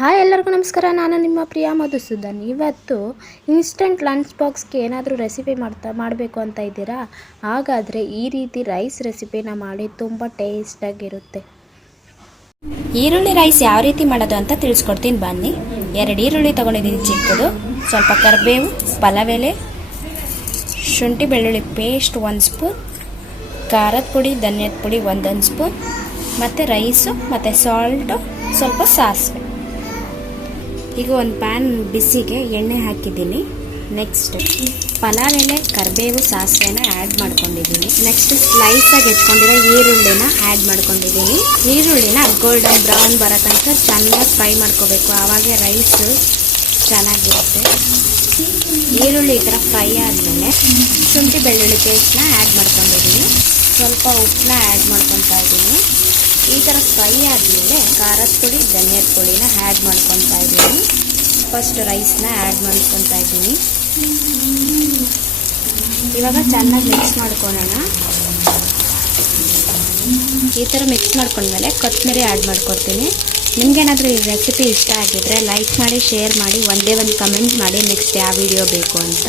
Hi ಎಲ್ಲರಿಗೂ ನಮಸ್ಕಾರ. ನಾನು ನಿಮ್ಮ ಪ್ರಿಯಾ ಮಧುಸೂದನ್. ಇವತ್ತು ಇನ್ಸ್ಟಂಟ್ ಲಂಚ್ ಬಾಕ್ಸ್ಗೆ ಏನಾದರೂ ರೆಸಿಪಿ ಮಾಡ್ತಾ, ಮಾಡಬೇಕು ಅಂತ ಇದ್ದೀರಾ? ಹಾಗಾದರೆ ಈ ರೀತಿ ರೈಸ್ ರೆಸಿಪಿನ ಮಾಡಿ ತುಂಬ ಟೇಸ್ಟಾಗಿರುತ್ತೆ ಈರುಳ್ಳಿ ರೈಸ್ ಯಾವ ರೀತಿ ಮಾಡೋದು ಅಂತ ತಿಳಿಸ್ಕೊಡ್ತೀನಿ. ಬನ್ನಿ. ಎರಡು ಈರುಳ್ಳಿ ತೊಗೊಂಡಿದ್ದೀನಿ ಚಿಕ್ಕದು. ಸ್ವಲ್ಪ ಕರಿಬೇವು, ಪಲವೆಲೆ, ಶುಂಠಿ ಬೆಳ್ಳುಳ್ಳಿ ಪೇಸ್ಟ್ ಒಂದು ಸ್ಪೂನ್ ಖಾರದ ಪುಡಿ, ಧನ್ಯದ ಪುಡಿ ಒಂದೊಂದು ಸ್ಪೂನ್ ಮತ್ತು ರೈಸು ಮತ್ತು ಸಾಲ್ಟು ಸ್ವಲ್ಪ ಸಾಸಿವೆ. ಈಗ ಒಂದು ಪ್ಯಾನ್ ಬಿಸಿಗೆ ಎಣ್ಣೆ ಹಾಕಿದ್ದೀನಿ. ನೆಕ್ಸ್ಟ್ ಪಲಾವ್ ಎಲೆ ಕರಿಬೇವು, ಸಾಸಿವೆನ ಆ್ಯಡ್ ಮಾಡ್ಕೊಂಡಿದ್ದೀನಿ. ನೆಕ್ಸ್ಟ್ ಸ್ಲೈಸಾಗಿ ಎತ್ಕೊಂಡಿರೋ ಈರುಳ್ಳಿನ ಆ್ಯಡ್ ಮಾಡ್ಕೊಂಡಿದ್ದೀನಿ. ಈರುಳ್ಳಿನ ಗೋಲ್ಡನ್ ಬ್ರೌನ್ ಬರೋ ತನಕ ಚೆನ್ನಾಗಿ ಫ್ರೈ ಮಾಡ್ಕೋಬೇಕು. ಆವಾಗೆ ರೈಸು ಚೆನ್ನಾಗಿರುತ್ತೆ. ಈರುಳ್ಳಿ ಈ ಥರ ಫ್ರೈ ಆದಮೇಲೆ ಶುಂಠಿ ಬೆಳ್ಳುಳ್ಳಿ ಪೇಸ್ಟ್ನ ಆ್ಯಡ್ ಮಾಡ್ಕೊಂಡಿದ್ದೀನಿ. ಸ್ವಲ್ಪ ಉಪ್ಪನ್ನ ಆ್ಯಡ್ ಮಾಡ್ಕೊತಾ ಇದ್ದೀನಿ. ಈ ಥರ ಫ್ರೈ ಆದಮೇಲೆ ಖಾರದ ಪುಡಿ ಧನಿಯದ ಪುಡಿನ ಆ್ಯಡ್ ಮಾಡ್ಕೊತಾ ಇದ್ದೀನಿ. ಫಸ್ಟ್ ರೈಸ್ನ ಆ್ಯಡ್ ಮಾಡ್ಕೊತಾ ಇದ್ದೀನಿ. ಇವಾಗ ಚೆನ್ನಾಗಿ ಮಿಕ್ಸ್ ಮಾಡ್ಕೊಳ್ಳೋಣ ಈ ಥರ ಮಿಕ್ಸ್ ಮಾಡ್ಕೊಂಡ್ಮೇಲೆ ಕೊತ್ತಂಬರಿ ಆ್ಯಡ್ ಮಾಡ್ಕೊಡ್ತೀನಿ. ನಿಮಗೇನಾದರೂ ಈ ರೆಸಿಪಿ ಇಷ್ಟ ಆಗಿದ್ದರೆ ಲೈಕ್ ಮಾಡಿ ಶೇರ್ ಮಾಡಿ, ಒಂದೇ ಒಂದು ಕಮೆಂಟ್ ಮಾಡಿ ನೆಕ್ಸ್ಟ್ ಯಾವ ವಿಡಿಯೋ ಬೇಕು ಅಂತ.